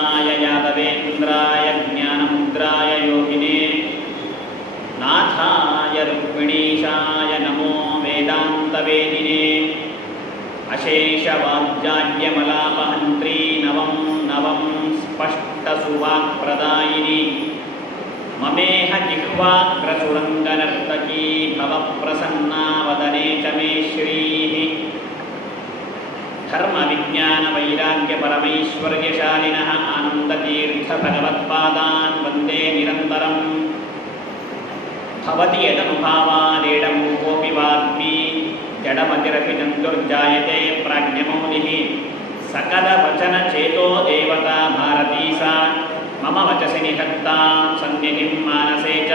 कृष्णाय यादवेन्द्राय ज्ञानमुद्राय योगिने नाथाय रुक्मिणीशाय नमो वेदान्तवेदिने अशेषवाग्जाड्यमलापहन्त्री नवं नवं स्पष्टसुवाक्प्रदायिनी ममेह जिह्वाग्रसुरङ्गनर्तकी भवप्रसन्ना वदने च मे श्रीः धर्मविज्ञानवैराग्यपरमैश्वर्यशालिनः आनन्दतीर्थभगवत्पादान् वन्दे निरन्तरम् भवति यदनुभावादेडमूकोऽपि वाग्मी जडमतिरपि जन्तुर्जायते प्राज्ञमौलिः सकलवचनचेतो देवता भारती सा मम वचसि निहत्तां सन्निधिं मानसे च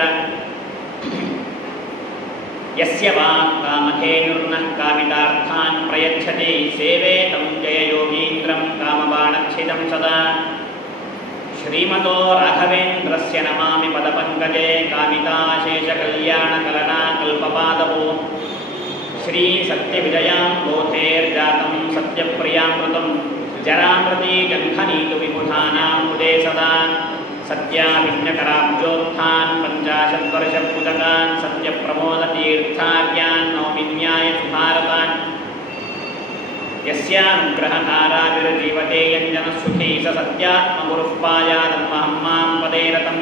यस्य वाक्कामधेनुर्नः कामितार्थान् प्रयच्छति सेवे तं जययोगीन्द्रं कामबाणच्छिदं सदा श्रीमतो राघवेन्द्रस्य नमामि पदपङ्कजे कामिताशेषकल्याणकलना कल्पपादवो श्रीसत्यविजयां बोधेर्जातं सत्यप्रियामृतं जरामृती गन्धनीतु विबुधानां मुदे सदा सत्याभिज्ञकराब्जोत्थान् पञ्चाशद्वर्षपूजकान् सत्यप्रमोदतीर्थार्यान् नौमिन्याय सुभारतान् यस्यानुग्रहधाराभिर्जीवते यञ्जनः स सत्यात्मगुरुः पायादन्महं मां पदे रतं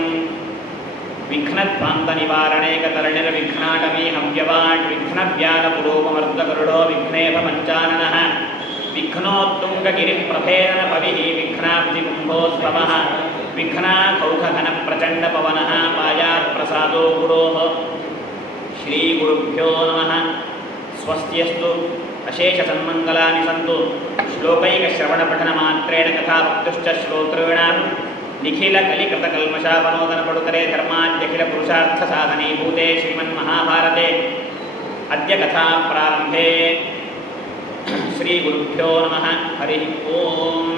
विघ्नध्वान्तनिवारणैकतरणिर्विघ्नाटमे हव्यवाट् विघ्नव्यालपुरोपमर्दगरुडो विघ्नेभमञ्चाननः विघ्नोत्तुङ्गगिरिप्रभेदनपविः विघ्नाब्धिकुम्भोत्सवः विघ्नाकौघघनप्रचण्डपवनः पायात्प्रसादो गुरोः श्रीगुरुभ्यो नमः स्वस्त्यस्तु अशेषसन्मङ्गलानि सन्तु श्लोकैकश्रवणपठनमात्रेण कथावक्तुश्च श्रोतॄणां निखिलकलिकृतकल्मषावनोदनपडुतरे धर्माद्यखिलपुरुषार्थसाधनीभूते श्रीमन्महाभारते अद्य कथा प्रारम्भे श्रीगुरुभ्यो नमः हरिः ओम्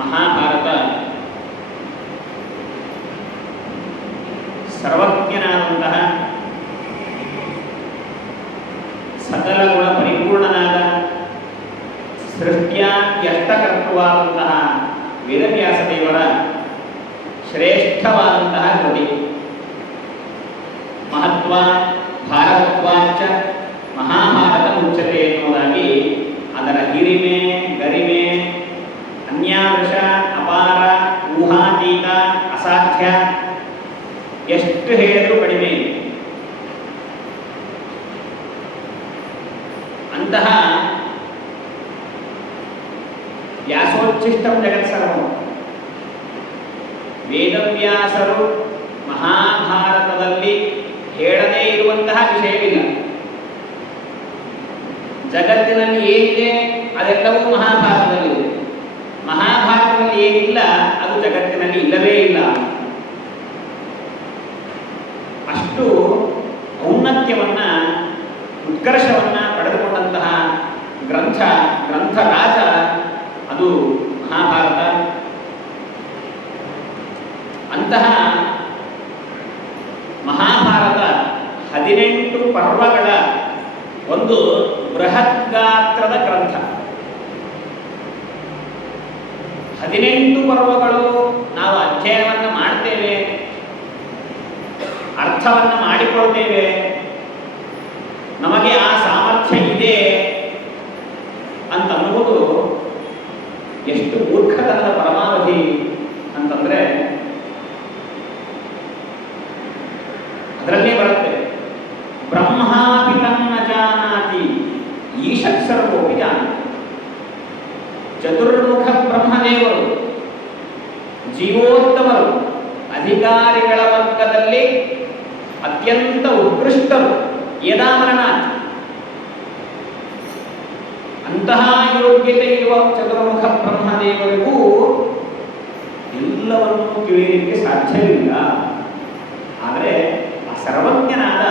महाभारत ಸರ್ವಜ್ಞನಾದಂತಹ ಸಕಲ ಗುಣ ಪರಿಪೂರ್ಣನಾದ ಸೃಷ್ಟಿಯ ಯಷ್ಟಕರ್ತೃವಾದಂತಹ ವೇದವ್ಯಾಸ ದೇವರ ಶ್ರೇಷ್ಠವಾದಂತಹ ಕೃತಿ ಮಹತ್ವ ಭಾರತತ್ವಾಚ ಮಹಾಭಾರತ ಮುಚ್ಚತೆ ಎನ್ನುವುದಾಗಿ ಅದರ ಹಿರಿಮೆ ಗರಿಮೆ ಅನ್ಯಾದೃಶ ಅಪಾರ ಊಹಾತೀತ ಅಸಾಧ್ಯ ಎಷ್ಟು ಹೇಳಿದರೂ ಕಡಿಮೆ ಅಂತಹ ವ್ಯಾಸೋಚ್ಛಿಷ್ಟಂ ಜಗತ್ಸರ್ವಂ ವೇದವ್ಯಾಸರು ಮಹಾಭಾರತದಲ್ಲಿ ಹೇಳದೇ ಇರುವಂತಹ ವಿಷಯವಿಲ್ಲ. ಜಗತ್ತಿನಲ್ಲಿ ಏನಿದೆ ಅದೆಲ್ಲವೂ ಮಹಾಭಾರತದಲ್ಲಿದೆ. ಮಹಾಭಾರತದಲ್ಲಿ ಏನಿಲ್ಲ ಅದು ಜಗತ್ತಿನಲ್ಲಿ ಇಲ್ಲವೇ ಇಲ್ಲ. ಅಷ್ಟು ಔನ್ನತ್ಯವನ್ನ ಉತ್ಕರ್ಷವನ್ನ ಪಡೆದುಕೊಂಡಂತಹ ಗ್ರಂಥರಾಜ ಅದು ಮಹಾಭಾರತ. ಅಂತಹ ಮಹಾಭಾರತ 18 ಪರ್ವಗಳ ಒಂದು ಬೃಹತ್ ಗಾತ್ರದ ಗ್ರಂಥ. 18 ಪರ್ವಗಳು ನಾವು ಅಧ್ಯಯನವನ್ನು ಮಾಡ್ತೇವೆ, ಅರ್ಥವನ್ನು ಮಾಡಿಕೊಳ್ತೇವೆ, ನಮಗೆ ಆ ಸಾಮರ್ಥ್ಯ ಇದೆ ಅಂತನ್ನುವುದು ಎಷ್ಟು ಮೂರ್ಖತನದ ಪರಮಾವಧಿ ಅಂತಂದ್ರೆ ಅದರಲ್ಲೇ ಬರುತ್ತೆ. ಬ್ರಹ್ಮಾಪಿತಂ ನ ಜಾನಾತಿ ಈಶತ್ ಸರ್ವೋಪಿ ಜಾನಾತಿ. ಚತುರ್ಮುಖ ಬ್ರಹ್ಮದೇವರು ಜೀವೋತ್ತಮರು, ಅಧಿಕಾರಿಗಳ ವರ್ಗದಲ್ಲಿ ಅತ್ಯಂತ ಉತ್ಕೃಷ್ಟರು, ಯದಾಮರನಾಥ್. ಅಂತಹ ಯೋಗ್ಯತೆ ಇರುವ ಚತುರ್ಮುಖ ಬ್ರಹ್ಮದೇವರಿಗೂ ಎಲ್ಲವನ್ನೂ ತಿಳಿಯಲಿಕ್ಕೆ ಸಾಧ್ಯವಿಲ್ಲ. ಆದರೆ ಆ ಸರ್ವಜ್ಞನಾದ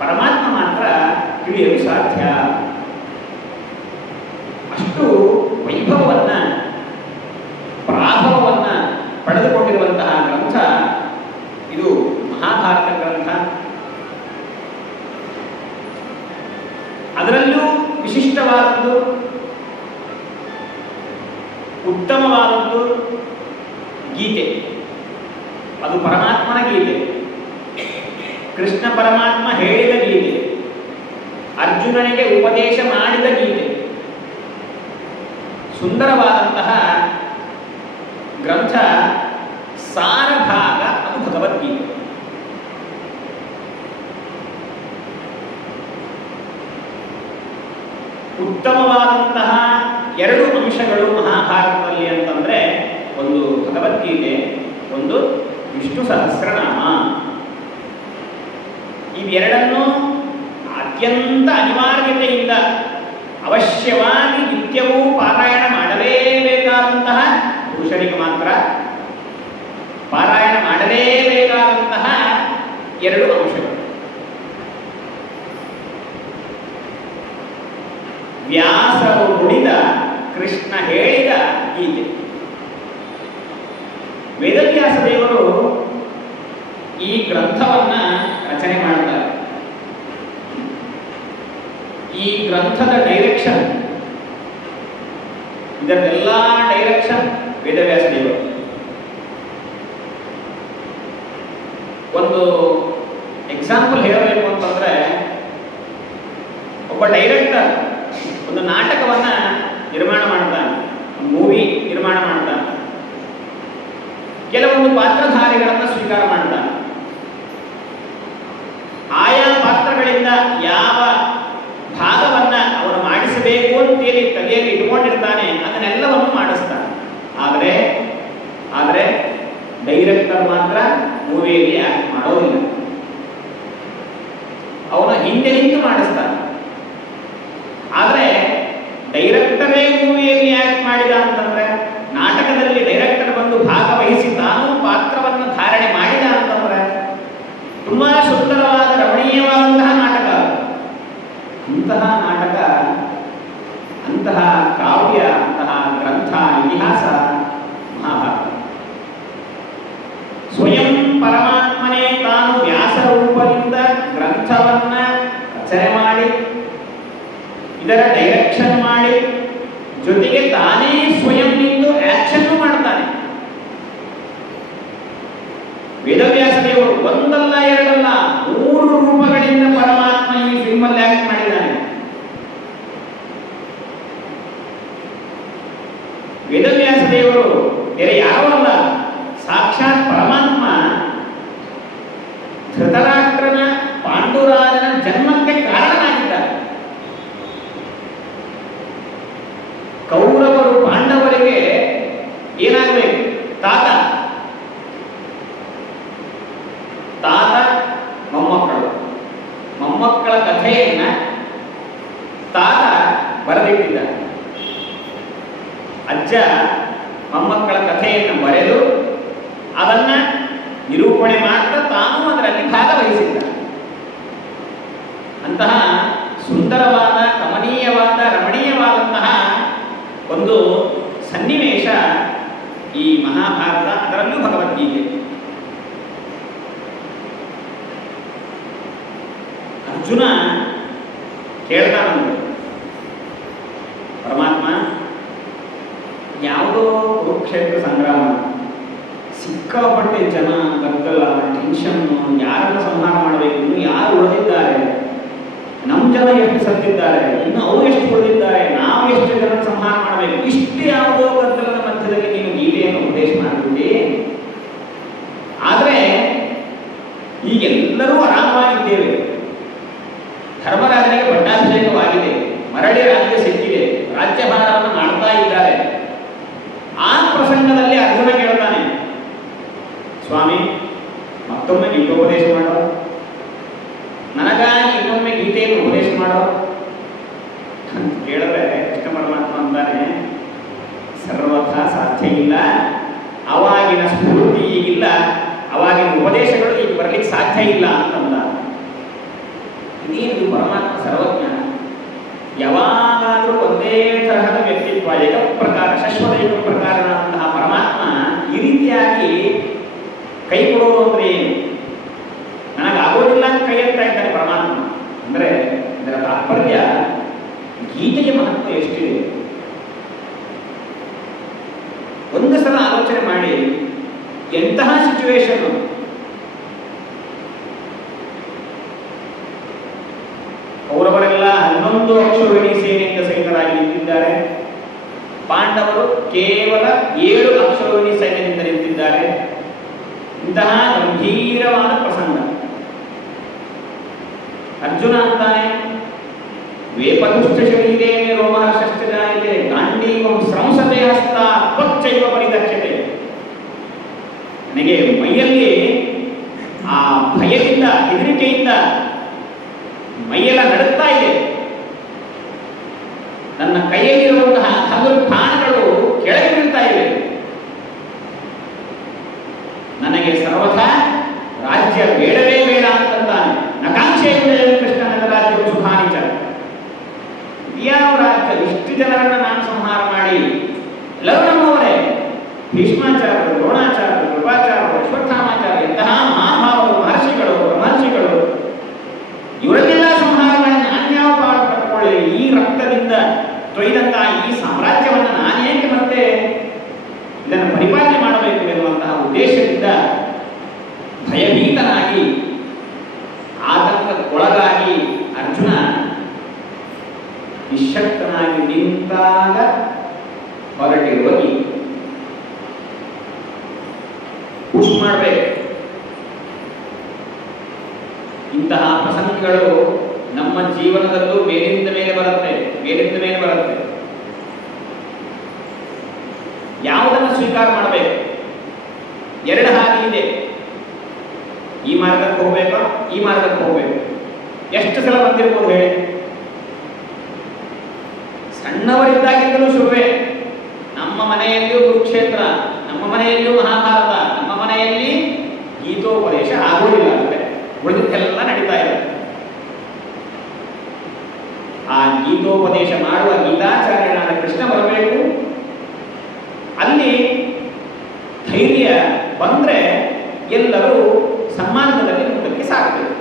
ಪರಮಾತ್ಮ ಮಾತ್ರ ತಿಳಿಯಲು ಸಾಧ್ಯ. ಅಷ್ಟು ವೈಭವವನ್ನ ಪ್ರಾಭವವನ್ನ ಪಡೆದುಕೊಂಡಿರುವಂತಹ ಗ್ರಂಥ ಇದು ಮಹಾಭಾರತ ಗ್ರಂಥ. ಅದರಲ್ಲೂ ವಿಶಿಷ್ಟವಾದದ್ದು, ಉತ್ತಮವಾದದ್ದು ಗೀತೆ. ಅದು ಪರಮಾತ್ಮನ ಗೀತೆ, ಕೃಷ್ಣ ಪರಮಾತ್ಮ ಹೇಳಿದ ಗೀತೆ, ಅರ್ಜುನನಿಗೆ ಉಪದೇಶ ಮಾಡಿದ ಗೀತೆ. ಸುಂದರವಾದಂತಹ ಗ್ರಂಥ, ಸಾರಭಾಗ ಅದು ಭಗವದ್ಗೀತೆ. ಉತ್ತಮವಾದಂತಹ ಎರಡು ಅಂಶಗಳು ಮಹಾಭಾರತದಲ್ಲಿ ಅಂತಂದ್ರೆ, ಒಂದು ಭಗವದ್ಗೀತೆ, ಒಂದು ವಿಷ್ಣು ಸಹಸ್ರನಾಮ. ಇವೆರಡನ್ನೂ ಅತ್ಯಂತ ಅನಿವಾರ್ಯತೆಯಿಂದ ಅವಶ್ಯವಾಗಿ ನಿತ್ಯವೂ ಪಾರಾಯಣ ಮಾಡಲೇಬೇಕಾದಂತಹ ಪುರುಷರಿಗೆ ಮಾತ್ರ ಪಾರಾಯಣ ಮಾಡಲೇಬೇಕಾದಂತಹ ಎರಡು ಅಂಶಗಳು. ವ್ಯಾಸರು ನುಡಿದ, ಕೃಷ್ಣ ಹೇಳಿದ ಗೀತೆ. ವೇದವ್ಯಾಸ ದೇವರು ಈ ಗ್ರಂಥವನ್ನ ರಚನೆ ಮಾಡ್ತಾರೆ. ಈ ಗ್ರಂಥದ ಡೈರೆಕ್ಷನ್, ಇದರದೆಲ್ಲ ಡೈರೆಕ್ಷನ್ ವೇದವ್ಯಾಸ ದೇವರು. ಒಂದು ಎಕ್ಸಾಂಪಲ್ ಹೇಳಬೇಕು ಅಂತಂದ್ರೆ, ಒಬ್ಬ ಡೈರೆಕ್ಟರ್ ಒಂದು ನಾಟಕವನ್ನ ನಿರ್ಮಾಣ ಮಾಡ್ತಾನೆ, ಮೂವಿ ನಿರ್ಮಾಣ ಮಾಡ್ತಾನೆ, ಕೆಲವೊಂದು ಪಾತ್ರಧಾರಿಗಳನ್ನು ಸ್ವೀಕಾರ ಮಾಡ್ತಾನೆ. ಆಯಾ ಪಾತ್ರಗಳಿಂದ ಯಾವ ಭಾಗವನ್ನ ಅವನು ಮಾಡಿಸಬೇಕು ಅಂತೇಳಿ ತಲೆಯಲ್ಲಿ ಇಟ್ಕೊಂಡಿರ್ತಾನೆ, ಅದನ್ನೆಲ್ಲವನ್ನು ಮಾಡಿಸ್ತಾನೆ. ಆದರೆ ಡೈರೆಕ್ಟರ್ ಮಾತ್ರ ಮೂವಿಯಲ್ಲಿ ಆಕ್ಟ್ ಮಾಡೋದಿಲ್ಲ. ಅವನ ಹಿಂದೆ ನಿಂತು ಮಾಡಿಸ್ತಾನೆ. ಆದರೆ ಡೈರೆಕ್ಟರೇ ಮೂವಿಯಲ್ಲಿ ಆಕ್ಟ್ ಮಾಡಿದ ಅಂತಂದ್ರೆ, ನಾಟಕದಲ್ಲಿ ಡೈರೆಕ್ಟರ್ ಬಂದು ಭಾಗವಹಿಸಿ ತಾನು ಪಾತ್ರವನ್ನು ಧಾರಣೆ ಮಾಡಿದ ಅಂತಂದ್ರೆ ತುಂಬಾ ಸುಂದರವಾದ ರಮಣೀಯವಾದಂತಹ ನಾಟಕ. ಅಂತಹ ನಾಟಕ, ಅಂತಹ ಕಾವ್ಯ, ಅಂತಹ ಗ್ರಂಥ, ಇತಿಹಾಸ ಮಹಾಭಾರತ. ಸ್ವಯಂ ಪರಮಾತ್ಮನೇ ತಾನು ವ್ಯಾಸರೂಪದಿಂದ ಗ್ರಂಥವನ್ನ ರಚನೆ ಮಾಡಿ, ಇದರ ಡೈರೆಕ್ಷನ್ ಮಾಡಿ, ಜೊತೆಗೆ ತಾನೇ ಸ್ವಯಂ ನಿಂತು ಆಕ್ಷನ್ ಮಾಡ್ತಾನೆ. ವೇದವ್ಯಾಸ ದೇವರು ಒಂದಲ್ಲ ಎರಡಲ್ಲ 3 ರೂಪಗಳಿಂದ ಪರಮಾತ್ಮ ಈ ಫಿಲ್ಮ್ ಅಲ್ಲಿ ಆಕ್ಟ್ ಮಾಡಿದ್ದಾನೆ. ವೇದವ್ಯಾಸ ದೇವರು ಬೇರೆ ಯಾರಲ್ಲ, ಸಾಕ್ಷಾತ್ ಪರಮಾತ್ಮ ಧೃತರಾಷ್ಟ್ರನ, ಪಾಂಡುರಾಜನ ಜನ್ಮಕ್ಕೆ ಕಾರಣನಾಗಿದ್ದಾರೆ. ಕೌರವರು ಪಾಂಡವರಿಗೆ ಏನಾಗಬೇಕು? ತಾತ ಮೊಮ್ಮಕ್ಕಳ ಕಥೆಯನ್ನ ತಾತ ಬರೆದಿಟ್ಟಿದ್ದಾರೆ. ಅಜ್ಜ ಮೊಮ್ಮಕ್ಕಳ ಕಥೆಯನ್ನು ಬರೆದು ಅದನ್ನ ನಿರೂಪಣೆ ಮಾಡ್ತಾ ತಾನು ಅದರಲ್ಲಿ ಭಾಗವಹಿಸಿದ್ದ. ಅಂತಹ ಸುಂದರವಾದ, ಕಮನೀಯವಾದ, ರಮಣೀಯವಾದಂತಹ ಒಂದು ಸನ್ನಿವೇಶ ಈ ಮಹಾಭಾರತ, ಅದರಲ್ಲೂ ಭಗವದ್ಗೀತೆ. ಅರ್ಜುನ ಕೇಳ್ತಾನಂತೆ, ಪರಮಾತ್ಮ ಯಾವುದೋ ಕುರುಕ್ಷೇತ್ರ ಸಂಗ್ರಾಮ, ಸಿಕ್ಕಾಪಟ್ಟೆ ಜನ, ಗದ್ದಲ, ಟೆನ್ಷನ್, ಯಾರನ್ನು ಸಂಹಾರ ಮಾಡಬೇಕು, ಇನ್ನು ಯಾರು ಉಳಿದಿದ್ದಾರೆ, ನಮ್ಮ ಜನ ಎಷ್ಟು ಸತ್ತಿದ್ದಾರೆ, ಇನ್ನು ಅವರು ಎಷ್ಟು ಉಳಿದಿದ್ದಾರೆ, ನಾವು ಎಷ್ಟು ಜನ ಸಂಹಾರ ಮಾಡಬೇಕು, ಇಷ್ಟು ಯಾವುದೋ ಗದ್ದಲದ ಮಧ್ಯದಲ್ಲಿ ನೀನು ಗೀತೆಯನ್ನು ಉಪದೇಶ ಮಾಡಿಬಿಟ್ಟು, ಆದರೆ ಈಗೆಲ್ಲರೂ ಆರಾಮವಾಗಿದ್ದೇವೆ, ಧರ್ಮರಾಜನಿಗೆ ಪಟ್ಟಾಭಿಷೇಕವಾಗಿದೆ, ಮರಳಿ ರಾಜ್ಯ ಸಿಕ್ಕಿದೆ, ರಾಜ್ಯಭಾರವನ್ನು ಮಾಡ್ತಾ ಇದ್ದಾರೆ. ಆ ಪ್ರಸಂಗದಲ್ಲಿ ಅರ್ಜುನ ಕೇಳ್ತಾನೆ, ಸ್ವಾಮಿ ಮತ್ತೊಮ್ಮೆ ಗೀತೆ ಉಪದೇಶ ಮಾಡೋ, ನನಗಾಗಿ ಇನ್ನೊಮ್ಮೆ ಗೀತೆಯನ್ನು ಉಪದೇಶ ಮಾಡೋ ಅಂತ ಕೇಳಿದ್ರೆ ಕೃಷ್ಣ ಪರಮಾತ್ಮ ಅಂತಾನೆ, ಸರ್ವಥಾ ಸಾಧ್ಯ ಇಲ್ಲ, ಅವಾಗಿನ ಸ್ಫೂರ್ತಿ ಈಗಿಲ್ಲ, ಅವಾಗಿನ ಉಪದೇಶಗಳು ಈಗ ಬರಲಿಕ್ಕೆ ಸಾಧ್ಯ ಇಲ್ಲ ಅಂತಂದ. ಇದೇನು ಪರಮಾತ್ಮ ಸರ್ವಜ್ಞ, ಯಾವಾಗಾದರೂ ಒಂದೇ ತರಹದ ವ್ಯಕ್ತಿತ್ವ, ಏಕಪ್ರಕಾರ, ಶಾಶ್ವತ ಏಕಪ್ರಕಾರನಾದಂತಹ ಪರಮಾತ್ಮ ಈ ರೀತಿಯಾಗಿ ಕೈ ಕೊಡೋದು ಅಂದ್ರೆ ಏನು? ನನಗಾಗೋದಿಲ್ಲ ಅಂತ ಕೈ ಎತ್ತಾ ಇದ್ದಾನೆ ಪರಮಾತ್ಮ. ಅಂದರೆ ಇದರ ತಾತ್ಪರ್ಯ, ಗೀತೆಗೆ ಮಹತ್ವ ಎಷ್ಟಿದೆ? ಒಂದು ಸಲ ಆಲೋಚನೆ ಮಾಡಿ, ಎಂತಹ ಸಿಚುವೇಶನ್. ಕೌರವರೆಲ್ಲ 11 ಅಕ್ಷೋಹಿಣಿ ಸೇನೆಯಿಂದ ಸೈನಿಕರಾಗಿ ನಿಂತಿದ್ದಾರೆ. ಪಾಂಡವರು ಕೇವಲ 7 ಅಕ್ಷೋಹಿಣಿ ಸೈನ್ಯದಿಂದ ನಿಂತಿದ್ದಾರೆ. ಇಂತಹ ಗಂಭೀರವಾದ ಪ್ರಸಂಗ. ಅರ್ಜುನ ಅಂತಾನೆ, ವೇಪತುಷ್ಟ ಶರೀರೇ ರೋಮಹರ್ಷಶ್ಚ ಜಾಯತೆ ಗಾಂಡೀವಂ ಸ್ರಂಸತೆ ಹಸ್ತ ತ್ವಚ್ಚೈವ ಪರಿದಕ್ಷತೆ. ನನಗೆ ಮೈಯಲ್ಲಿ ಆ ಭಯದಿಂದ, ಹೆದರಿಕೆಯಿಂದ ಮೈಯೆಲ್ಲ ನಡುತ್ತಾ ಇದೆ. ನನ್ನ ಕೈಯಲ್ಲಿರುವಂತಹ ಹಗಲು ಬಾಣಗಳು ಕೆಳಗೆ ಬೀಳ್ತಾ ಇವೆ. ನನಗೆ ಸರ್ವಥಾ ರಾಜ್ಯ ಬೇಡವೇ ಬೇಡ ಅಂತಂತಾನೆ. ನಕಾಂಕ್ಷೆ ಕೃಷ್ಣನ ರಾಜ್ಯ ಸುಖಾನಿಚ. ಯಾವ ರಾಜ್ಯ? ಇಷ್ಟು ಜನರನ್ನ ನಾನು ಸಂಹಾರ ಮಾಡಿ, ಎಲ್ಲರೂ ನಮ್ಮವರೇ. ಭೀಷ್ಮಾಚಾರ್ಯರು, ದ್ರೋಣಾಚಾರ್ಯರು, ಕೃಪಾಚಾರ್ಯರು, ಅಶ್ವತ್ಥಾಮಾಚಾರ್ಯ, ಎಂತಹ ಮಹಾಭಾವರು, ಮಹರ್ಷಿಗಳು, ಬ್ರಹ್ಮರ್ಷಿಗಳು, ಇವರನ್ನೆಲ್ಲ ಸಂಹಾರ ಮಾಡಿ ನಾನ್ಯಾವ ಪಾಠ ಪಡ್ಕೊಳ್ಳಿ? ಈ ರಕ್ತದಿಂದ ತೊಯ್ದಂತಹ ಈ ಸಾಮ್ರಾಜ್ಯವನ್ನು ನಾನೇಕೆ ಮತ್ತೆ ಇದನ್ನು ಪರಿಪಾಲನೆ ಮಾಡಬೇಕು ಎನ್ನುವಂತಹ ಉದ್ದೇಶದಿಂದ ಭಯಭೀತನಾಗಿ, ಆತಂಕಕ್ಕೊಳಗಾಗಿ ಅರ್ಜುನ ನಿಶ್ಶಕ್ತನಾಗಿ ನಿಂತಾಗ ಹೊರಟಿರುವ ಗೀತೆ. ಪುಷ್ ಮಾಡಬೇಕು. ಇಂತಹ ಪ್ರಸಂಗಗಳು ನಮ್ಮ ಜೀವನದಲ್ಲೂ ಮೇಲಿಂದ ಮೇಲೆ ಬರುತ್ತೆ, ಮೇಲಿಂದ ಮೇಲೆ ಬರುತ್ತೆ. ಯಾವುದನ್ನು ಸ್ವೀಕಾರ ಮಾಡಬೇಕು? 2 ಹಾದಿ ಇದೆ. ಈ ಮಾರ್ಗಕ್ಕೆ ಹೋಗ್ಬೇಕಾ, ಈ ಮಾರ್ಗಕ್ಕೆ ಹೋಗ್ಬೇಕು. ಎಷ್ಟು ಸಲ ಬಂದಿರ್ಬೋದು ಹೇಳಿ? ಸಣ್ಣವರಿದ್ದಾಗಿಂದಲೂ ಶುರುವೆ. ನಮ್ಮ ಮನೆಯಲ್ಲಿಯೂ ಕುರುಕ್ಷೇತ್ರ, ನಮ್ಮ ಮನೆಯಲ್ಲಿಯೂ ಮಹಾಭಾರತ, ನಮ್ಮ ಮನೆಯಲ್ಲಿ ಗೀತೋಪದೇಶ ಆಗೋದಿಲ್ಲ ಅಂದ್ರೆ ಉಳಿದಕ್ಕೆಲ್ಲ ನಡೀತಾ ಇರುತ್ತೆ. ಆ ಗೀತೋಪದೇಶ ಮಾಡುವ ಗೀತಾಚಾರ್ಯನಾದ ಕೃಷ್ಣ ಬರಬೇಕು. ಅಲ್ಲಿ ಧೈರ್ಯ ಬಂದ್ರೆ ಎಲ್ಲರೂ ಸನ್ಮಾನದಲ್ಲಿ ಮುಂದಕ್ಕೆ ಸಾಗಬೇಕು.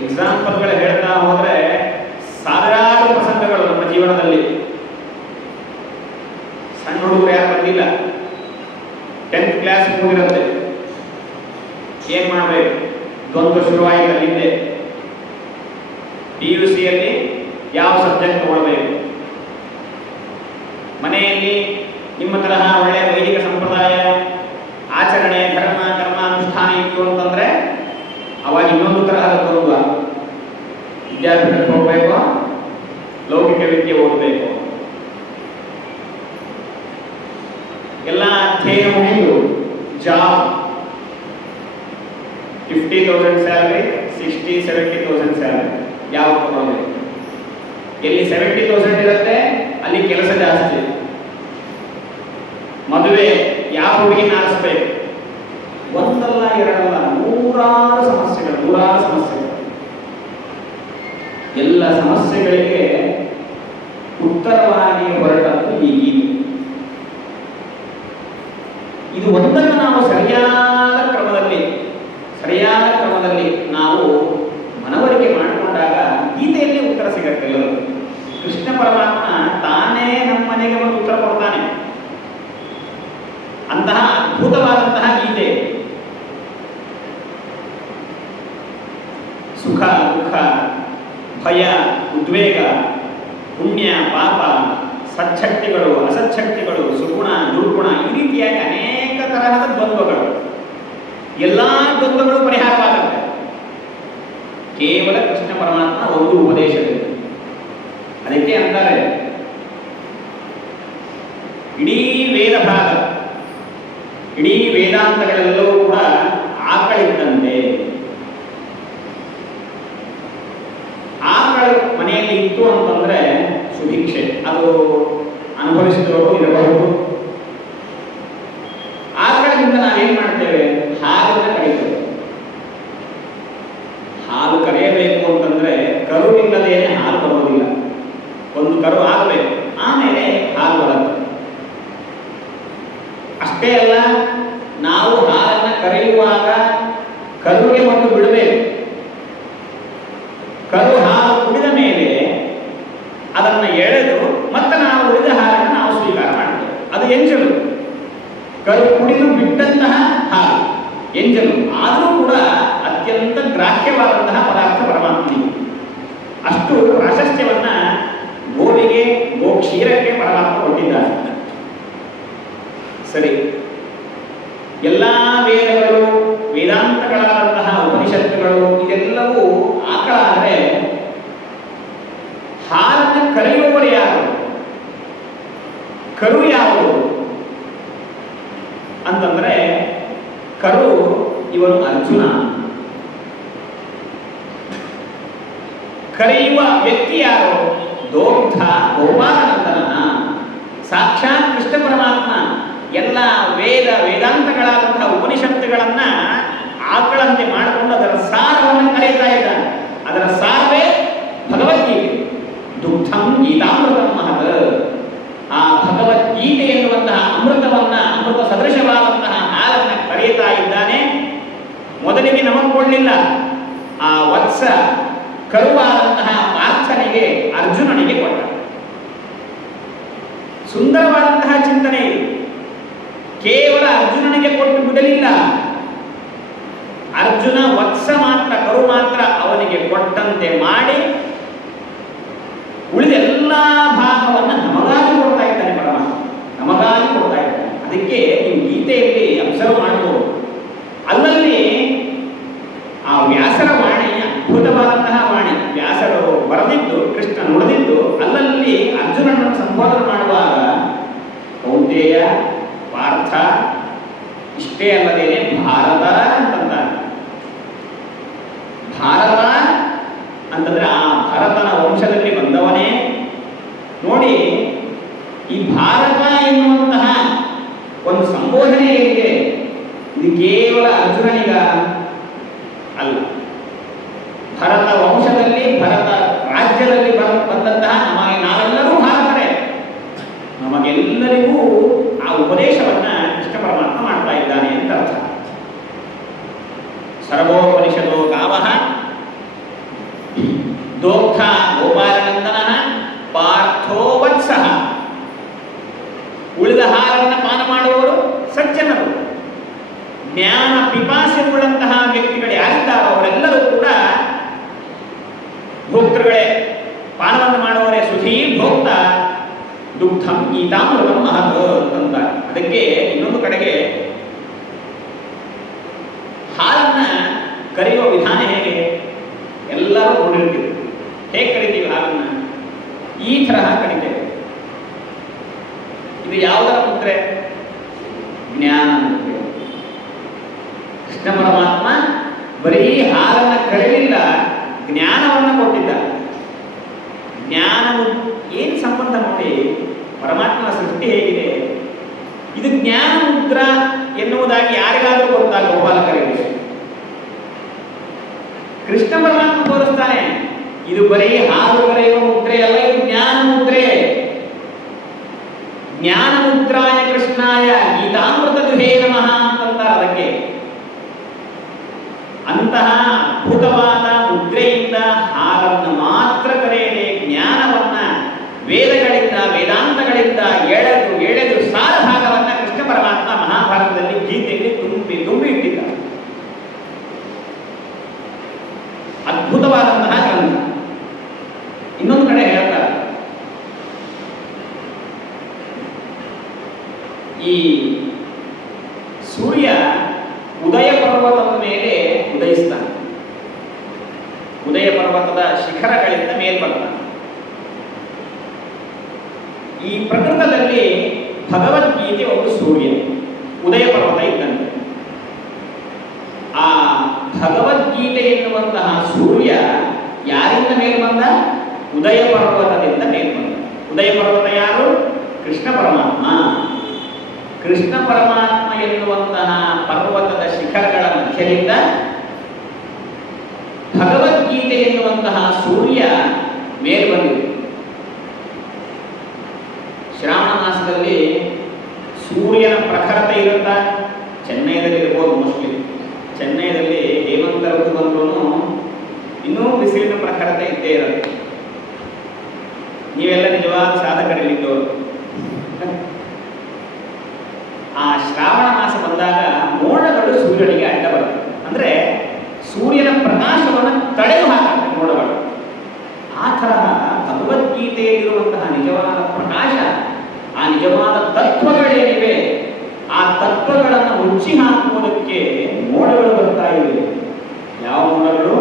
ಎಕ್ಸಾಂಪಲ್ಗಳು ಹೇಳ್ತಾ ಹೋದ್ರೆ ಸಾವಿರಾರು ಪ್ರಸಂಗಗಳು ನಮ್ಮ ಜೀವನದಲ್ಲಿ. ಸಣ್ಣ ಹುಡುಗರು ಯಾರು ಬಂದಿಲ್ಲ, 10th ಕ್ಲಾಸ್ ಮುಗಿರುತ್ತೆ, ಏನ್ ಮಾಡಬೇಕು? ದ್ವಂದ್ವ ಶುರುವಾಯಿತು. ಹಿಂದೆ PUCಯಲ್ಲಿ ಯಾವ ಸಬ್ಜೆಕ್ಟ್ ತಗೊಳ್ಬೇಕು? ಮನೆಯಲ್ಲಿ ನಿಮ್ಮ ತರಹ ಒಳ್ಳೆಯ ವೈದಿಕ ಸಂಪ್ರದಾಯ, ಆಚರಣೆ, ಧರ್ಮ, ಕರ್ಮಾನುಷ್ಠಾನ ಇತ್ತು ಅಂತಂದ್ರೆ ಅವಾಗ ಇನ್ನೊಂದು ತರಹದ ದ್ವಂದ್ವ. ವಿದ್ಯಾರ್ಥಿಗಳಿಗೆ ಹೋಗ್ಬೇಕು, ಲೌಕಿಕ ವಿದ್ಯೆ ಓದಬೇಕು. ಎಲ್ಲ ಅಧ್ಯಯನ ಮುಗಿದು ಜಾಬ್, 50,000 ಸ್ಯಾಲರಿ, 60-70,000 ಸ್ಯಾಲರಿ. ಯಾವ ತಗೊಳ್ಬೇಕು? ಎಲ್ಲಿ 70,000 ಇರುತ್ತೆ ಅಲ್ಲಿ ಕೆಲಸ ಜಾಸ್ತಿ. ಮದುವೆ, ಯಾವ ಹುಡುಗಿನ ಆರಿಸ್ಬೇಕು? ಒಂದಲ್ಲ ಎರಡಲ್ಲ, ನೂರಾರು ಸಮಸ್ಯೆಗಳು. ಎಲ್ಲ ಸಮಸ್ಯೆಗಳಿಗೆ ಉತ್ತರವಾಗಿ ಹೊರಟದ್ದು ಈ ಗೀತೆ. ಇದು ಒಂದನ್ನು ನಾವು ಸರಿಯಾದ ಕ್ರಮದಲ್ಲಿ ನಾವು ಮನವರಿಕೆ ಮಾಡಿಕೊಂಡಾಗ ಗೀತೆಯಲ್ಲಿ ಉತ್ತರ ಸಿಗತ್ತೆ. ಎಲ್ಲರೂ ಕೃಷ್ಣ ಪರಮಾತ್ಮ ತಾನೇ ನಮ್ಮ ಮನೆಗೆ ಒಂದು ಉತ್ತರ ಕೊಡ್ತಾನೆ. ಅಂತಹ ಅದ್ಭುತವಾದಂತಹ ಗೀತೆ. ಸುಖ, ದುಃಖ, ಭಯ, ಉದ್ವೇಗ, ಪುಣ್ಯ, ಪಾಪ, ಸಚ್ಛಕ್ತಿಗಳು, ಅಸಚ್ಛಕ್ತಿಗಳು, ಸುಗುಣ, ದುರ್ಗುಣ, ಈ ರೀತಿಯಾಗಿ ಅನೇಕ ತರಹದ ದ್ವಂದ್ವಗಳು. ಎಲ್ಲ ದ್ವಂದ್ವಗಳು ಪರಿಹಾರವಾಗುತ್ತೆ ಕೇವಲ ಕೃಷ್ಣ ಪರಮಾತ್ಮ ಒಂದು ಉಪದೇಶದಲ್ಲಿ. ಅದಕ್ಕೆ ಅಂತಾರೆ ಇಡೀ ವೇದ ಭಾಗ, ಇಡೀ ವೇದಾಂತಗಳೆಲ್ಲವೂ ಕೂಡ ಆಕಳಿದ್ದಂತೆ. ಆಕಳು ಮನೆಯಲ್ಲಿ ಇತ್ತು ಅಂತಂದ್ರೆ ಸುಭಿಕ್ಷೆ. ಅದು ಅನುಭವಿಸಿದವರು ಇರಬಹುದು. ಆಕಳದಿಂದ ನಾವೇನ್ ಮಾಡ್ತೇವೆ? ಹಾಲನ್ನ ಕರೀತೇವೆ. ಹಾಲು ಕರೆಯಬೇಕು ಅಂತಂದ್ರೆ ಕರುವಿಲ್ಲದೇನೆ ಹಾಲು ಬರೋದಿಲ್ಲ. ಒಂದು ಕರು ಆಗಬೇಕು, ಆಮೇಲೆ ಹಾಲು ಬರುತ್ತೆ. ಅಷ್ಟೇ ಅಲ್ಲ, ನಾವು ಹಾಲನ್ನ ಕರೆಯುವಾಗ ಕರುವಿಗೆ ಒಂದು ಬಿಡಬೇಕು. ಕರು ಕುಡಿದು ಬಿಟ್ಟಂತಹ ಹಾಲು ಎಂಜಲು, ಆದರೂ ಕೂಡ ಅತ್ಯಂತ ಗ್ರಾಹ್ಯವಾದಂತಹ ಪದಾರ್ಥ ಪರಮಾತ್ಮನಿಗೆ. ಅಷ್ಟು ಪ್ರಾಶಸ್ತ್ಯವನ್ನ ಗೋವಿಗೆ, ಗೋಕ್ಷೀರಕ್ಕೆ ಪರಮಾತ್ಮ ಕೊಟ್ಟಿದ್ದಾರೆ. ಸರಿ, ಎಲ್ಲ ವೇದಗಳು, ವೇದಾಂತಗಳಾದಂತಹ ಉಪನಿಷತ್ತುಗಳು ಇದೆಲ್ಲವೂ ಆಕಳ ಅಂದರೆ ಹಾಲನ್ನು ಕರೆಯುವವರು ಯಾರು, ಕರು ಯಾವುದು ಅಂತಂದ್ರೆ ಕರು ಇವನು ಅರ್ಜುನ. ಕರೆಯುವ ವ್ಯಕ್ತಿ ಯಾರು? ದೋಗ್ಧ ಗೋಪಾಲನಂದನ, ಸಾಕ್ಷಾತ್ ಕೃಷ್ಣ ಪರಮಾತ್ಮ. ಎಲ್ಲ ವೇದಾಂತಗಳಾದಂತಹ ಉಪನಿಷತ್ತುಗಳನ್ನ ಆಕಳಂತೆ ಮಾಡಿಕೊಂಡು ಅದರ ಸಾರವನ್ನು ಕರೆಯುತ್ತಾ ಇದ್ದಾನೆ. ಅದರ ಸಾರವೇ ಭಗವದ್ಗೀತೆ. ದುಗ್ಧಂ ಗೀತಾಮೃತಂ ಮಹತ್. ಆ ಭಗವದ್ಗೀತೆ ಎನ್ನುವಂತಹ ಅಮೃತ ಸದೃಶವಾದಂತಹ ಹಾಲನ್ನು ಕರೆಯುತ್ತಾ ಇದ್ದಾನೆ. ಮೊದಲಿಗೆ ನಮಗೊಳ್ಳಿಲ್ಲ, ಆ ವತ್ಸ ಕರುವಾದಂತಹ ಪಾರ್ಥನಿಗೆ, ಅರ್ಜುನನಿಗೆ ಕೊಟ್ಟ. ಸುಂದರವಾದಂತಹ ಚಿಂತನೆ ಇದು. ಕೇವಲ ಅರ್ಜುನನಿಗೆ ಕೊಟ್ಟು ಬಿಡಲಿಲ್ಲ, ಅರ್ಜುನ ವತ್ಸ ಮಾತ್ರ, ಕರು ಮಾತ್ರ ಅವನಿಗೆ ಕೊಟ್ಟಂತೆ ಮಾಡಿ ಉಳಿದೆಲ್ಲ ಭಾಗವನ್ನು ನಮಗಾಗಿ ಕೊಡ್ತಾ ಇದ್ದಾನೆ ಪರಮಾತ್ಮ, ನಮಗಾಗಿ ಕೊಡ್ತಾ ಇದ್ದಾನೆ. ಅದಕ್ಕೆ ನೀವು ಗೀತೆಯಲ್ಲಿ ಅಬ್ಸರ್ವ್ ಮಾಡಬಹುದು, ಅಲ್ಲಲ್ಲಿ ಆ ವ್ಯಾಸರ ವಾಣಿ ಅದ್ಭುತವಾದಂತಹ ವಾಣಿ. ವ್ಯಾಸರು ಬರೆದಿದ್ದು, ಕೃಷ್ಣ ನುಡಿದಿದ್ದು, ಅಲ್ಲಲ್ಲಿ ಅರ್ಜುನನನ್ನು ಸಂಬೋಧನೆ ಮಾಡುವಾಗ ಕೌಂತೆಯ, ಪಾರ್ಥ, ಇಷ್ಟೇ ಅಲ್ಲದೇನೆ ಭಾರತ ಅಂತಂತಾರೆ. ಭಾರತ ಅಂತಂದ್ರೆ ಆ ಭರತನ ವಂಶದಲ್ಲಿ ಬಂದವನೇ. ನೋಡಿ, ಈ ಭಾರತ ಎನ್ನುವಂತಹ ಒಂದು ಸಂಬೋಧನೆ ಏನಿದೆ, ಇದು ಕೇವಲ ಅರ್ಜುನನಿಗ ಅಲ್ಲ, ಭರತ ವಂಶದಲ್ಲಿ, ಭರತ ರಾಜ್ಯದಲ್ಲಿ ಬಂದಂತಹ ನಾವೆಲ್ಲರೂ ಭಾರತರೇ. ನಮಗೆಲ್ಲರಿಗೂ ಆ ಉಪದೇಶವನ್ನ ಕೃಷ್ಣ ಪರಮಾತ್ಮ ಮಾಡ್ತಾ ಇದ್ದಾನೆ ಅಂತ ಅರ್ಥ. ಸರ್ವೋಪನಿಷದೋ ಗಾವಃ ದೋಗ್ಧ ಗೋಪಾಲನಂದನಃ ಪಾರ್ಥೋ ವತ್ಸಃ. ಉಳಿದ ಹಾಲನ್ನು ಪಾನ ಮಾಡುವವರು ಸಜ್ಜನರು. ಜ್ಞಾನ ಪಿಪಾಸೆಯುಳ್ಳಂತಹ ವ್ಯಕ್ತಿಗಳು ಯಾರಿದ್ದಾರೋ ಅವರೆಲ್ಲರೂ ಕೂಡ ಭೋಕ್ತೃಗಳೇ, ಪಾನವನ್ನು ಮಾಡುವವರೇ. ಸುಧೀ ಭೋಕ್ತ ದುಗ್ಧಂ ಗೀತಾಮೃತಂ ಮಹತ್ ಅಂತ. ಅದಕ್ಕೆ ಇನ್ನೊಂದು ಕಡೆಗೆ ಹಾಲನ್ನ ಕರೆಯುವ ವಿಧಾನ ಹೇಗೆ ಎಲ್ಲರೂ ನೋಡಿರ್ತೀವಿ. ಹೇಗೆ ಕರಿತೀವಿ ಹಾಲನ್ನ? ಈ ತರಹ ಕರಿತೇವೆ. ಇದು ಯಾವುದರ ಮುದ್ರೆ? ಜ್ಞಾನ ಮುದ್ರೆ. ಕೃಷ್ಣ ಪರಮಾತ್ಮ ಬರೀ ಹಾಲನ್ನ ಕರೆಯಲಿಲ್ಲ, ಜ್ಞಾನವನ್ನು ಕೊಟ್ಟಿದ್ದ. ಜ್ಞಾನ ಏನು ಸಂಬಂಧ ನೋಡಿ, ಪರಮಾತ್ಮನ ಸೃಷ್ಟಿ ಹೇಗಿದೆ. ಇದು ಜ್ಞಾನ ಮುದ್ರ ಎನ್ನುವುದಾಗಿ ಯಾರಿಗಾದರೂ ಗೊತ್ತಾ? ಗೋಪಾಲಕರಿಗೆ. ಕೃಷ್ಣ ಪರಮಾತ್ಮ ತೋರಿಸ್ತಾನೆ, ಇದು ಬರೀ ಹಾಲು ಕರೆಯುವ ಮುದ್ರೆ ಅಲ್ಲ, ಇದು ಜ್ಞಾನ ಮುದ್ರೆ. ಜ್ಞಾನ ಮುದ್ರಾಯ ಕೃಷ್ಣಾಯ ಗೀತಾಮೃತ ದುಹೇ ನಮಃ ಅಂತಂತಾರೆ. ಅದಕ್ಕೆ ಅಂತಹ ಅದ್ಭುತವಾದ ಮುದ್ರೆಯಿಂದ ಹಾಲನ್ನು ಮಾತ್ರ ಕರೆಯದೆ ಜ್ಞಾನವನ್ನ ವೇದಗಳಿಂದ, ವೇದಾಂತಗಳಿಂದ ಎಳೆದು ಸಾರ ಭಾಗವನ್ನ ಕೃಷ್ಣ ಪರಮಾತ್ಮ ಮಹಾಭಾರತದಲ್ಲಿ, ಗೀತೆಯಲ್ಲಿ ತುಂಬಿ ಇಟ್ಟಿದ್ದಾರೆ. ಅದ್ಭುತವಾದಂತಹ ಗ್ರಂಥ. ಇನ್ನೊಂದು ಕಡೆ ಹೇಳ್ತಾರೆ, ಈ ಸೂರ್ಯ ಉದಯ ಪರ್ವತದ ಮೇಲೆ ಉದಯಿಸ್ತಾನೆ. ಉದಯ ಪರ್ವತದ ಶಿಖರಗಳಿಂದ ಮೇಲ್ಬರ್ತಾನೆ. ಈ ಪ್ರಕೃತದಲ್ಲಿ ಭಗವದ್ಗೀತೆ ಒಂದು ಸೂರ್ಯ, ಉದಯ ಪರ್ವತ ಇದ್ದಂತೆ. ಆ ಭಗವದ್ಗೀತೆ ಎನ್ನುವಂತಹ ಸೂರ್ಯ ಯಾರಿಂದ ಮೇಲ್ಬಂದ? ಉದಯ ಪರ್ವತದಿಂದ ಮೇಲ್ಬಂದ. ಉದಯ ಪರ್ವತ ಯಾರು? ಕೃಷ್ಣ ಪರಮಾತ್ಮ. ಕೃಷ್ಣ ಪರಮಾತ್ಮ ಎನ್ನುವಂತಹ ಪರ್ವತದ ಶಿಖರಗಳ ಮಧ್ಯದಿಂದ ಭಗವದ್ಗೀತೆ ಎನ್ನುವಂತಹ ಸೂರ್ಯ ಮೇಲ್ಬಂದಿದೆ. ಶ್ರಾವಣ ಮಾಸದಲ್ಲಿ ಸೂರ್ಯನ ಪ್ರಖರತೆ ಇರುತ್ತಾ? ಚೆನ್ನೈದಲ್ಲಿ ಇರ್ಬೋದು ಮೋಸ್ಟ್ಲಿ. ಚೆನ್ನೈದಲ್ಲಿ ಹೇಮಂತ ಋತು ಬಂದ್ರೂ ಇನ್ನೂ ಬಿಸಿಲಿನ ಪ್ರಖರತೆ ಇದ್ದೇ ಇರುತ್ತೆ. ನೀವೆಲ್ಲ ನಿಜವಾದ ಸಾಧಕರಲ್ಲಿದ್ದವರು. ಆ ಶ್ರಾವಣ ಬುದ್ಧಿಗಳಿಗೆ ಅಡ್ಡ ಬರುತ್ತೆ. ಅಂದರೆ ಸೂರ್ಯನ ಪ್ರಕಾಶವನ್ನು ತಡೆದು ಹಾಕುತ್ತೆ ಮೋಡಗಳು. ಆ ತರಹ ಭಗವದ್ಗೀತೆಯಲ್ಲಿರುವಂತಹ ನಿಜವಾದ ಪ್ರಕಾಶ, ಆ ನಿಜವಾದ ತತ್ವಗಳೇನಿವೆ, ಆ ತತ್ವಗಳನ್ನು ಮುಚ್ಚಿ ಹಾಕುವುದಕ್ಕೆ ಮೋಡಗಳು ಬರ್ತಾ ಇವೆ. ಯಾವ ಮೋಡಗಳು?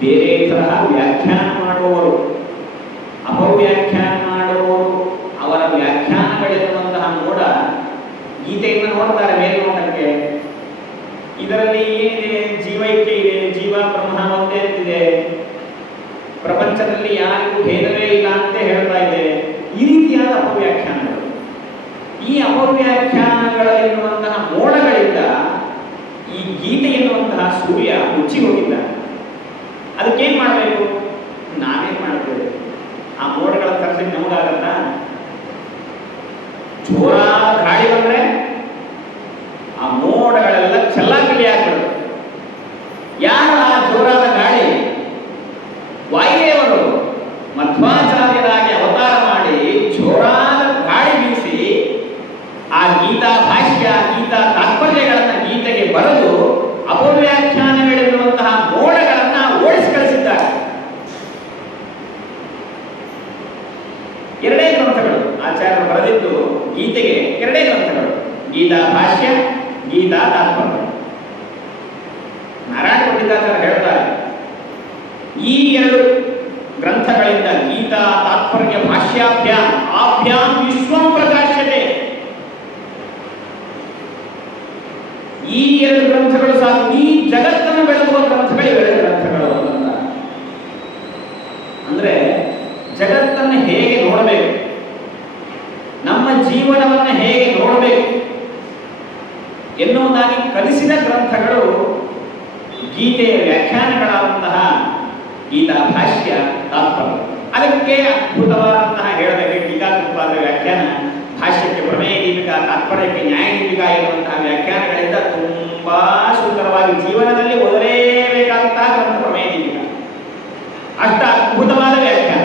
ಬೇರೆ ತರಹ ವ್ಯಾಖ್ಯಾನ ಮಾಡುವವರು, ಅಪವ್ಯಾಖ್ಯಾನ ಮಾಡುವವರು, ಅವರ ವ್ಯಾಖ್ಯಾನಗಳಿರುವಂತಹ ಮೋಡ ಗೀತೆಯನ್ನು ನೋಡ್ತಾರೆ ಮೇಲ್ನೋಟಕ್ಕೆ. ಇದರಲ್ಲಿ ಏನಿದೆ? ಜೀವೈಕ್ಯ ಇದೆ, ಜೀವ ಬ್ರಹ್ಮ ಒಂದೇ ಅಂತಿದೆ, ಪ್ರಪಂಚದಲ್ಲಿ ಯಾರಿಗೂ ಭೇದವೇ ಇಲ್ಲ ಅಂತ ಹೇಳ್ತಾ ಇದೆ. ಈ ರೀತಿಯಾದ ಅಪವ್ಯಾಖ್ಯಾನಗಳು. ಈ ಅಪವ್ಯಾಖ್ಯಾನಗಳಲ್ಲಿರುವಂತಹ ಮೋಡಗಳಿಂದ ಈ ಗೀತೆ ಎನ್ನುವಂತಹ ಸೂರ್ಯ ಮುಚ್ಚಿ ಹೋಗಿದ್ದಾನೆ. ಅದಕ್ಕೇನ್ ಮಾಡಬೇಕು? ನಾವೇನ್ ಮಾಡ್ತೇವೆ? ಆ ಮೋಡಗಳ ತರಿಸಿ ನಮಗಾಗತ್ತಾ? ಜೋರಾದ ಗಾಳಿ ಬಂದ್ರೆ ಆ ಮೋಡಗಳೆಲ್ಲ ಚೆಲ್ಲಾಪಿಲ್ಲಿ ಆಗ್ಬಿಡುತ್ತೆ. ಯಾರು ಆ ಜೋರಾದ ಗಾಳಿ? ವಾಯುದೇವರು ಮಧ್ವಾಚಾರ್ಯರಾಗಿ ಅವತಾರ ಮಾಡಿ ಜೋರಾದ ಗಾಳಿ ಬೀಸಿ ಆ ಗೀತಾ ಭಾಷ್ಯ, ಗೀತಾ ತಾತ್ಪರ್ಯಗಳನ್ನು ಗೀತೆಗೆ ಬರೆದು ಅಪವ್ಯಾಖ್ಯಾನಗಳೆನ್ನುವಂತಹ ಮೋಡಗಳನ್ನು ಓಡಿಸಿ ಕಳಿಸಿದ್ದಾರೆ. ಎರಡೇ ಗ್ರಂಥಗಳು ಆಚಾರ್ಯರು ಬರೆದಿದ್ದು ಗೀತೆಗೆ, ಎರಡೇ ಗ್ರಂಥಗಳು, ಗೀತಾ ಭಾಷ್ಯ, ಗೀತಾ ತಾತ್ಪರ್ಯ. ನಾರಾಯಣ ಪಂಡಿತಾಚಾರ್ಯ ಹೇಳ್ತಾರೆ, ಈ ಎರಡು ಗ್ರಂಥಗಳಿಂದ ಗೀತಾ ತಾತ್ಪರ್ಯ ಭಾಷ್ಯಾಭ್ಯಾಂ ಆಭ್ಯಾಂ ವಿಶ್ವಂ ಪ್ರಕಾಶ್ಯತೆ. ಈ ಎರಡು ಗ್ರಂಥಗಳು ಸಾಕು, ಈ ಜಗತ್ತನ್ನು ಬೆಳಗುವ ಗ್ರಂಥಗಳು ಇವೆರಡು ಗ್ರಂಥಗಳು ಅಂತ. ಅಂದ್ರೆ ಜಗತ್ತನ್ನು ಹೇಗೆ ನೋಡಬೇಕು, ನಮ್ಮ ಜೀವನವನ್ನು ಹೇಗೆ ನೋಡಬೇಕು ಎನ್ನುವುದಾಗಿ ಕಲಿಸಿದ ಗ್ರಂಥಗಳು ಗೀತೆಯ ವ್ಯಾಖ್ಯಾನಗಳಾದಂತಹ ಗೀತಾ ಭಾಷ್ಯ, ತಾತ್ಪರ್ಯ. ಅದಕ್ಕೆ ಅದ್ಭುತವಾದಂತಹ ಹೇಳಬೇಕು ಟೀಕಾಕೃತವಾದ ವ್ಯಾಖ್ಯಾನ, ಭಾಷ್ಯಕ್ಕೆ ಪ್ರಮೇಯ ದೀಪಿಕಾ, ತಾತ್ಪರ್ಯಕ್ಕೆ ನ್ಯಾಯ ದೀಪಿಕಾ ಇರುವಂತಹ ವ್ಯಾಖ್ಯಾನಗಳಿಂದ ತುಂಬಾ ಸುಂದರವಾಗಿ ಜೀವನದಲ್ಲಿ ಓದಲೇಬೇಕಾದಂತಹ ಗ್ರಂಥ ಪ್ರಮೇಯ ದೀಪಿಕಾ. ಅಷ್ಟ ಅದ್ಭುತವಾದ ವ್ಯಾಖ್ಯಾನ.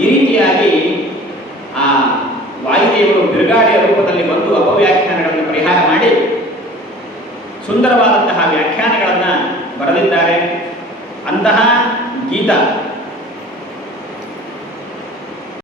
ಈ ರೀತಿಯಾಗಿ ಆ ವಾಯುದೇವರು ಬಿರುಗಾಳಿಯ ರೂಪದಲ್ಲಿ ಬಂದು ಅಪವ್ಯಾಖ್ಯಾನಗಳನ್ನು ಪರಿಹಾರ ಮಾಡಿ ಸುಂದರವಾದಂತಹ ವ್ಯಾಖ್ಯಾನಗಳನ್ನು ಬರೆದಿದ್ದಾರೆ. ಅಂತಹ ಗೀತಾ